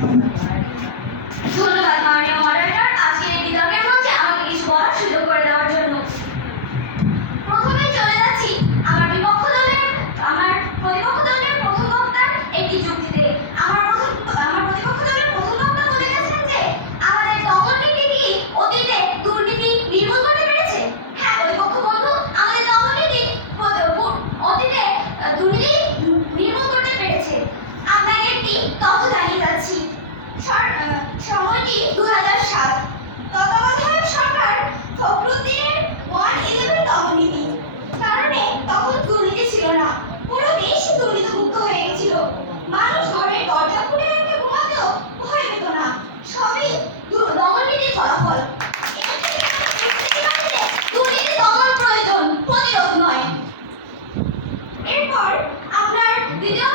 ধন্যবাদ সময়টি দু হাজার সাত। তত্ত্বাবধায়ক সরকার ফখরুদ্দিনের ওয়ান ইলেভেন কারণে তখন দুর্নীতি ছিল না। পুরো দেশ দুর্নীতিমুক্ত হয়ে গেছিল। মানুষ ঘরের দরজা খুলে রাখতে ঘুমাতেও ভয় পেত না। সবই নগরনীতির ফলাফল। প্রতিরোধ নয়। এরপর আপনার দ্বিতীয়